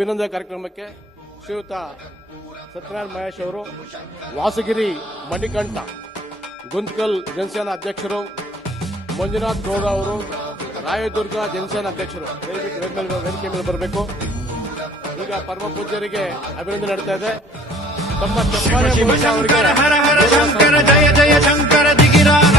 ಅಭಿನಂದನೆ ಕಾರ್ಯಕ್ರಮಕ್ಕೆ ಶ್ರೀಯುತ ಸತ್ಯನಾರಾಯಣ ಮಹೇಶ್ ಅವರು, ವಾಸಗಿರಿ ಮಣಿಕಂಠ ಗುಂತ್ಕಲ್ ಜನಸೇನಾ ಅಧ್ಯಕ್ಷರು, ಮಂಜುನಾಥ್ ಗೌಡ ಅವರು ರಾಯದುರ್ಗ ಜನಸೇನಾ ಅಧ್ಯಕ್ಷರು ವೇದಿಕೆ ಮೇಲೆ ಬರಬೇಕು. ಈಗ ಪರಮ ಪೂಜ್ಯರಿಗೆ ಅಭಿನಂದನೆ ನಡೀತಾ ಇದೆ. ತಮ್ಮ ಶಿವ ಶಂಕರ ಹರ ಹರ ಶಂಕರ ಜಯ ಜಯ ಶಂಕರ ದಿಗಿರಾಗ